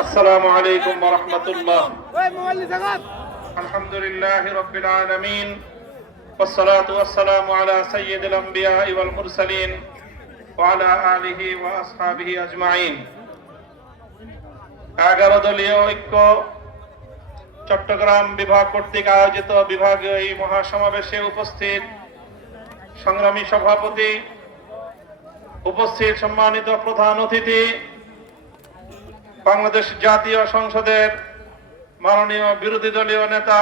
السلام عليكم ورحمة الله. الحمد لله رب العالمين والصلاة والسلام على سيد الأنبياء والمرسلين وعلى آله وأصحابه أجمعين. 11 দলীয় ঐক্য চট্টগ্রাম বিভাগ কর্তৃক আয়োজিত বিভাগীয় এই মহাসমাবেশে উপস্থিত সংগ্রামী সভাপতি, উপস্থিত সম্মানিত প্রধান অতিথি, বাংলাদেশ জাতীয় সংসদের মাননীয় বিরোধী দলীয় নেতা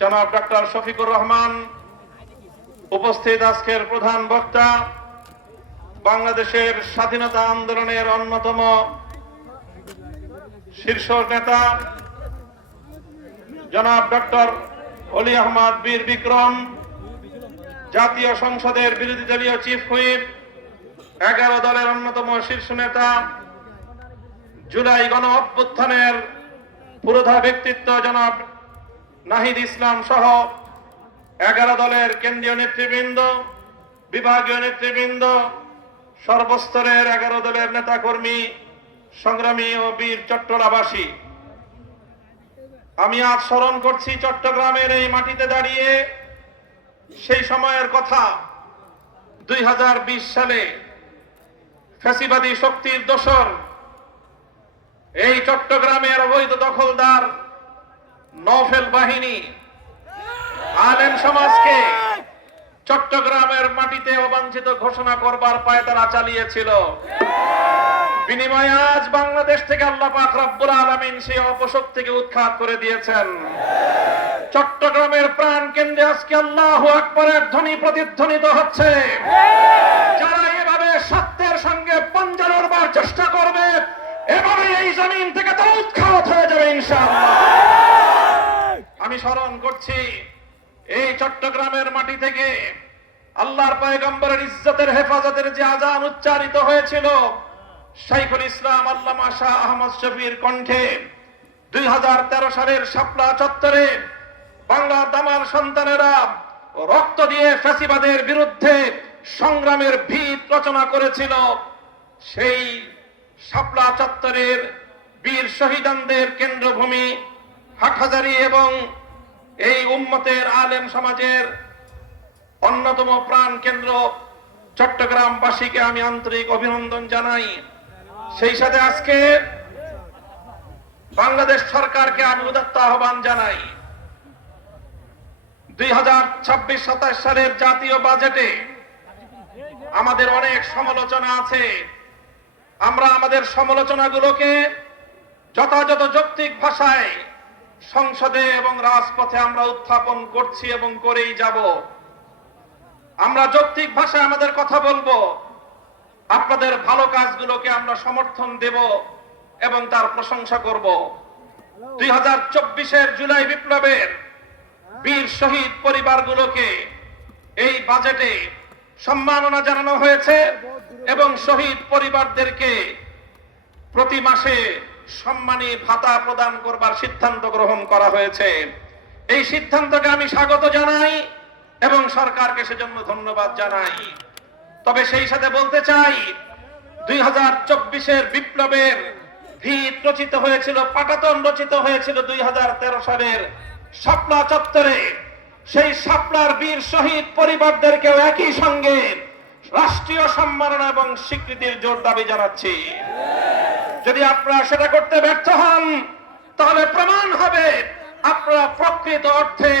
জনাব ডক্টর শফিকুর রহমান, উপস্থিত আজকের প্রধান বক্তা, বাংলাদেশের স্বাধীনতা আন্দোলনের অন্যতম শীর্ষ নেতা জনাব ডক্টর অলি আহমদ বীর বিক্রম, জাতীয় সংসদের বিরোধী দলীয় চিফ হুইপ, 11 দলের অন্যতম শীর্ষ নেতা, জুলাই গণ অভ্যুত্থানের পুরোধা ব্যক্তিত্ব জনাব নাহিদ ইসলাম সহ 11 দলের কেন্দ্রীয় নেতৃবৃন্দ, বিভাগীয় নেতৃবৃন্দ, সর্বস্তরের 11 দলের নেতাকর্মী, সংগ্রামী ও বীর চট্টলাবাসী, আমি আজ স্মরণ করছি চট্টগ্রামের এই মাটিতে দাঁড়িয়ে সেই সময়ের কথা। 2020 সালে ফ্যাসিবাদী শক্তির দোসর এই চট্টগ্রামের অবৈধ দখলদার নওফেল বাহিনী আলেম সমাজকে চট্টগ্রামের মাটিতে অবাঞ্ছিত ঘোষণা করবার পায়তারা চালিয়েছিল। বিনিময়ে আজ বাংলাদেশ থেকে আল্লাহ পাক রব্বুল আলামিন সেই অপশক্তিকে উৎখাত করে দিয়েছেন। চট্টগ্রামের প্রাণ কেন্দ্রে আজকে আল্লাহু আকবারের ধ্বনি প্রতিধ্বনিত হচ্ছে। যারা এভাবে সত্যের সঙ্গে পাঞ্জা লড়বার চেষ্টা করবে, এভাবে এই জমিন থেকে তা উৎখাত হয়ে যাবে ইনশাআল্লাহ। আমি স্মরণ করছি এই চট্টগ্রামের মাটি থেকে আল্লাহর পয়গম্বরের ইজ্জতের হেফাজতের যে আজান উচ্চারিত হয়েছিল শাইখুল ইসলাম আল্লামা শাহ আহমদ শফির কণ্ঠে 2013 সালের শাপলা চত্বরে বাংলার দামাল সন্তানেরা রক্ত দিয়ে ফ্যাসিবাদের বিরুদ্ধে সংগ্রামের ভিত রচনা করেছিল। সেই শাপলা চত্বরের বীর শহীদানদের কেন্দ্রভূমি হাটহাজারী এবং এই উম্মতের আলেম সমাজের অন্যতম প্রাণ কেন্দ্র চট্টগ্রামবাসীকে আমি আন্তরিক অভিনন্দন জানাই। সেই সাথে আজকে বাংলাদেশ সরকারকে আমি উদাত্ত আহ্বান জানাই। 2026-27 সালের জাতীয় বাজেটে আমাদের অনেক সমালোচনা আছে। আমরা আমাদের সমালোচনাগুলোকে যথাযথ যৌক্তিক ভাষায় সংসদে এবং রাজপথে আমরা উত্থাপন করছি এবং করেই যাব। আমরা যৌক্তিক ভাষায় আমাদের কথা বলবো, আপনাদের ভালো কাজগুলোকে আমরা সমর্থন দেব এবং তার প্রশংসা করব। 2024-এর জুলাই বিপ্লবের বীর শহীদ পরিবারগুলোকে এই বাজেটে সম্মাননা জানানো হয়েছে এবং শহীদ পরিবারদেরকে প্রতি মাসে সম্মানী ভাতা প্রদান করবার সিদ্ধান্ত গ্রহণ করা হয়েছে। এই সিদ্ধান্তকে আমি স্বাগত জানাই এবং সরকারকে সেজন্য ধন্যবাদ জানাই। তবে সেই সাথে বলতে চাই 2024-এর বিপ্লবের ভিত রচিত হয়েছিল, পাটাতন রচিত হয়েছিল 2013 সালের শাপলা চত্বরে। সেই শাপলার বীর শহীদ পরিবারদেরকেও একই সঙ্গে রাষ্ট্রীয় সম্মাননা এবং স্বীকৃতির জোর দাবি জানাচ্ছি। যদি আপনারা সেটা করতে ব্যর্থ হন, তাহলে প্রমাণ হবে আপনারা প্রকৃত অর্থে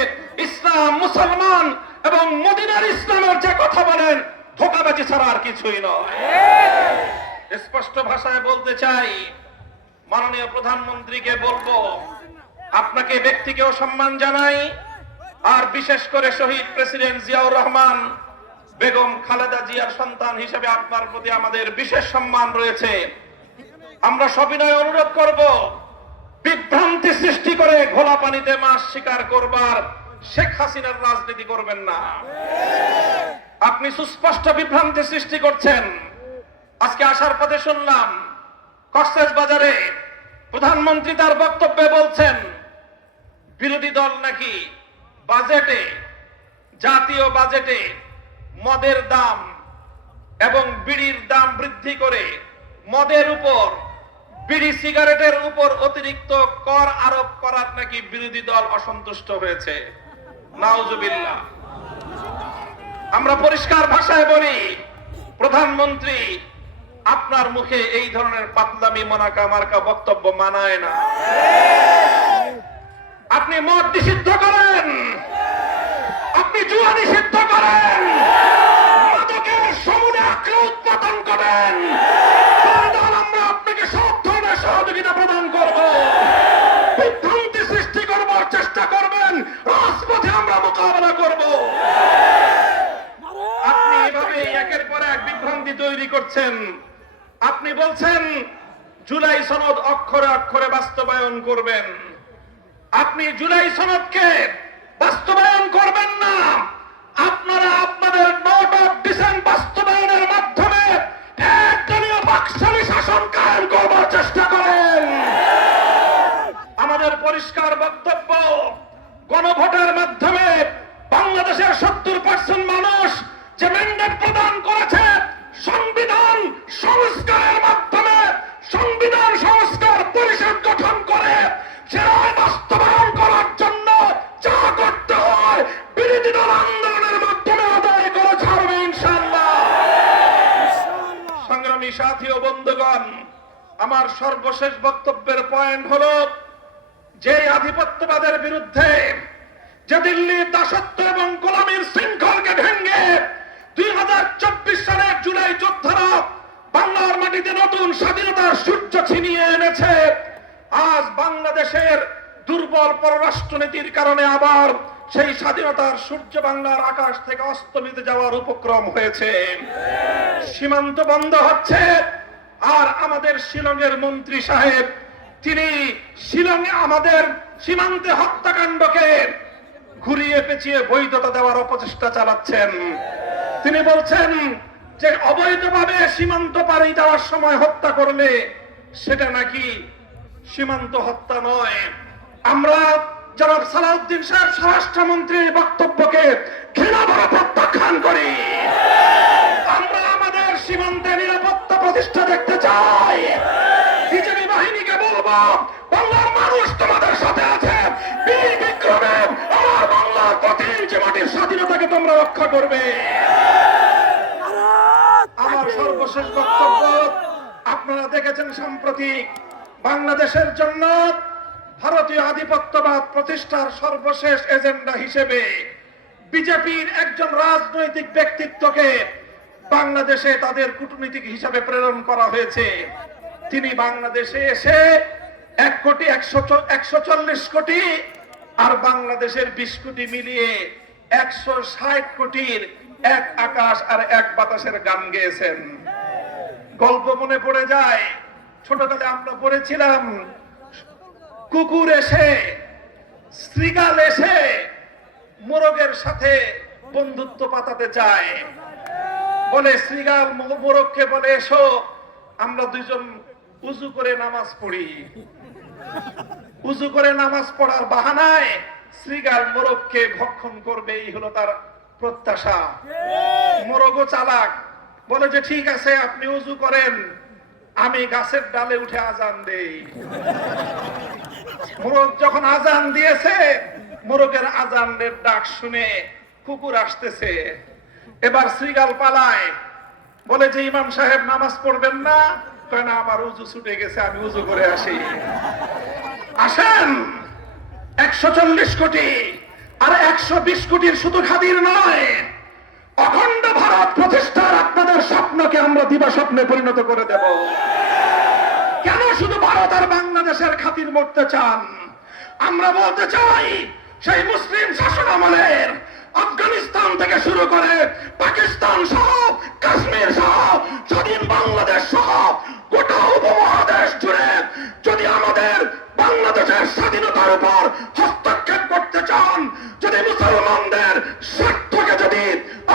ইসলাম, মুসলমান এবং মদিনার ইসলামের যে কথা বলেন ধোঁকাবাজি ছাড়া আর কিছুই নয়। স্পষ্ট ভাষায় বলতে চাই, মাননীয় প্রধানমন্ত্রীকে বলবো, আপনাকে ব্যক্তিকেও সম্মান জানাই, আর বিশেষ করে শহীদ প্রেসিডেন্ট জিয়াউর রহমান বেগম খালেদা জিয়ার সন্তান হিসেবে আপনার প্রতি আমাদের বিশেষ সম্মান রয়েছে। আমরা সবিনয় অনুরোধ করব, বিভ্রান্তি সৃষ্টি করে ঘোলা পানিতে মাছ শিকার করবার শেখ হাসিনার রাজনীতি করবেন না। আপনি সুস্পষ্ট বিভ্রান্তি সৃষ্টি করছেন। আজকে আসার পথে শুনলাম কক্সবাজারে প্রধানমন্ত্রী তার বক্তব্যে বলছেন বিরোধী দল নাকি বাজেটে, জাতীয় বাজেটে মদের দাম এবং বিড়ির দাম বৃদ্ধি করে মদের উপর বিড়ি সিগারেটের উপর অতিরিক্ত কর আরোপ করার নাকি বিরোধী দল অসন্তুষ্ট হয়েছে। নাউজুবিল্লাহ। আমরা পরিষ্কার ভাষায় বলি, প্রধানমন্ত্রী আপনার মুখে এই ধরনের পাতলামি মনাকা মার্কা বক্তব্য মানায় না। আপনি মদ নিষিদ্ধ করেন, আপনি জুয়া নিষিদ্ধ করেন, মাদকের সমূলে আঁকড়ে উৎপাদন করেন, আমরা আপনাকে সব ধরনের সহযোগিতা প্রদান করব, বিভ্রান্তি সৃষ্টি করবার চেষ্টা করবেন, রাজপথে আমরা মোকাবেলা করব। আপনি এভাবে একের পর এক বিভ্রান্তি তৈরি করছেন। আপনি বলছেন জুলাই সনদ অক্ষরে অক্ষরে বাস্তবায়ন করবেন। আপনি জুলাই সনদকে বাস্তবায়ন করবেন না, আপনারা আপনাদের নোট অফ ডিসেন্ট বাস্তবায়নের মাধ্যমে একদলীয় বাকশালী শাসন কায়েম করবার চেষ্টা করেন। আমাদের পরিষ্কার বক্তব্য, গণভোটের মাধ্যমে বাংলাদেশের 70% মানুষ যে ম্যান্ডেট প্রদান করেছে, সংবিধান সংস্কারের মাধ্যমে সংবিধান সংস্কার পরিষদ গঠন করে সেটা বাস্তবায়ন করার জন্য যা করতে হয় বিরোধী দল আন্দোলনের মাধ্যমে আদায় করে ছাড়বে ইনশাআল্লাহ। সংগ্রামী সাথী ও বন্ধুগণ, আমার সর্বশেষ বক্তব্যের পয়েন্ট হলো, যে আধিপত্যবাদের বিরুদ্ধে, যে দিল্লির দাসত্ব এবং গোলামীর শৃঙ্খলকে ভেঙে 2024 সালের জুলাই যোদ্ধারা বাংলার মাটিতে নতুন স্বাধীনতার সূর্য ছিনিয়ে এনেছে, আজ বাংলাদেশের দুর্বল পররাষ্ট্রনীতির কারণে আবার সেই স্বাধীনতার সূর্য বাংলার আকাশ থেকে অস্তমিত যাওয়ার উপক্রম হয়েছে। সীমান্ত বন্ধ হচ্ছে, আর আমাদের শিলংয়ের মন্ত্রী সাহেব তিনি শিলংয়ে আমাদের সীমান্তে হত্যাকাণ্ডকে ঘুরিয়ে পেঁচিয়ে বৈধতা দেওয়ার অপচেষ্টা চালাচ্ছেন। তিনি বলছেন যে অবৈধভাবে সীমান্ত পাড়ি যাওয়ার সময় হত্যা করলে সেটা নাকি সীমান্ত হত্যা নয়। আমরা জনাব সালাউদ্দিন সাহেব স্বরাষ্ট্রমন্ত্রীর বক্তব্যকে ঘৃণা ভরে প্রত্যাখ্যান করি। আমরা আমাদের সীমান্তে নিরাপত্তা প্রতিষ্ঠা দেখতে চাই। বিজেপি বাহিনীকে বলবো, বাংলার মানুষ তোমাদের সাথে আছে, বীর বিক্রমে আমার বাংলার প্রতি ইঞ্চি মাটির স্বাধীনতাকে তোমরা রক্ষা করবে। আমার সর্বশেষ বক্তব্য, আপনারা দেখেছেন সাম্প্রতিক বাংলাদেশের জন্য ভারতীয় আধিপত্যবাদ প্রতিষ্ঠার সর্বশেষ এজেন্ডা হিসেবে বিজেপির একজন রাজনৈতিক ব্যক্তিত্বকে বাংলাদেশে তাদের কূটনীতিক হিসাবে প্রেরণ করা হয়েছে। তিনি বাংলাদেশে এসে 1,140 কোটি আর বাংলাদেশের 20 কোটি মিলিয়ে 160 কোটির এক আকাশ আর এক বাতাসের গান গেয়েছেন। গল্প মনে পড়ে যায়, ছোটকালে আমরা পড়েছিলাম, কুকুর এসে, শৃগাল এসে মোরগের সাথে বন্ধুত্ব পাতাতে চায়। বলে শৃগাল মোরগকে বলে, এসো আমরা দুইজন উজু করে নামাজ পড়ি। উজু করে নামাজ পড়ার বাহানায় শৃগাল মোরগকে ভক্ষণ করবে, এই হলো তার প্রত্যাশা। মোরগও চালাক, বলে যে ঠিক আছে আপনি উজু করেন, আমি গাছের ডালে উঠে আজান দেই। মোরগ যখন আজান দিয়েছে, মোরগের আজানের ডাক শুনে কুকুর আসতেছে। এবার শৃগাল পালায়, বলে যে ইমাম সাহেব নামাজ পড়বেন না? কয় না, আমার উজু ছুটে গেছে, আমি উজু করে আসি। আসেন, 140 কোটি আর 120 কোটির শুধু খাদির নয়, অখণ্ড ভারত প্রতিষ্ঠার আপনাদের স্বপ্নকে আমরা দিবা স্বপ্নে পরিণত করে দেব। কেন শুধু ভারত আর বাংলাদেশের খাতির মরতে চান? আমরা বলতে চাই, সেই মুসলিম শাসন আমলের আফগানিস্তান থেকে শুরু করে পাকিস্তান সহ, কাশ্মীর সহ, স্বাধীন বাংলাদেশ সহ গোটা উপমহাদেশ জুড়ে যদি আমাদের বাংলাদেশের স্বাধীনতার উপর হস্তক্ষেপ করতে চান, যদি মুসলমানদের স্বার্থকে যদি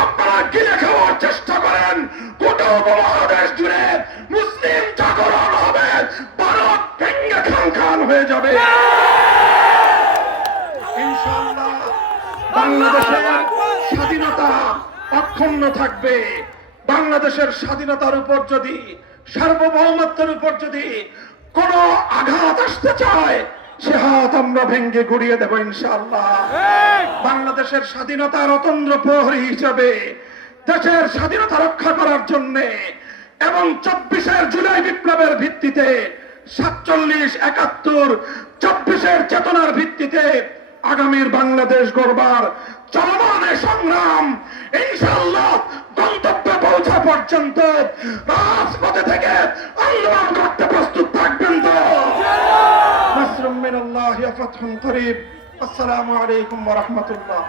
আপনারা গিলে খাওয়ার চেষ্টা করেন, গোটা উপমহাদেশ জুড়ে মুসলিম জাগরণ হবে, ভারত ভেঙে খান খান হয়ে যাবে। ইনশাআল্লাহ বাংলাদেশের স্বাধীনতা অক্ষুণ্ণ থাকবে। বাংলাদেশের স্বাধীনতার উপর যদি, সার্বভৌমত্বের উপর যদি কোন আঘাত আসতে চায় সে হাত আমরা ভেঙ্গে গুড়িয়ে দেব ইনশাআল্লাহ। বাংলাদেশের স্বাধীনতার অতন্দ্র প্রহরী হিসেবে দেশের স্বাধীনতা রক্ষা করার জন্য এবং 24 জুলাই বিপ্লবের ভিত্তিতে 47, 71, 24 চেতনার ভিত্তিতে আগামীর বাংলাদেশ গড়বার চলমান সংগ্রাম ইনশাআল্লাহ গন্তব্যে পৌঁছা পর্যন্ত রাজপথে থেকে আন্দোলন করতে প্রস্তুত থাকবেন তো? নাসরুম মিনাল্লাহি ওয়া ফাতহুন করিব। আসসালামু আলাইকুম ওয়া রাহমাতুল্লাহ।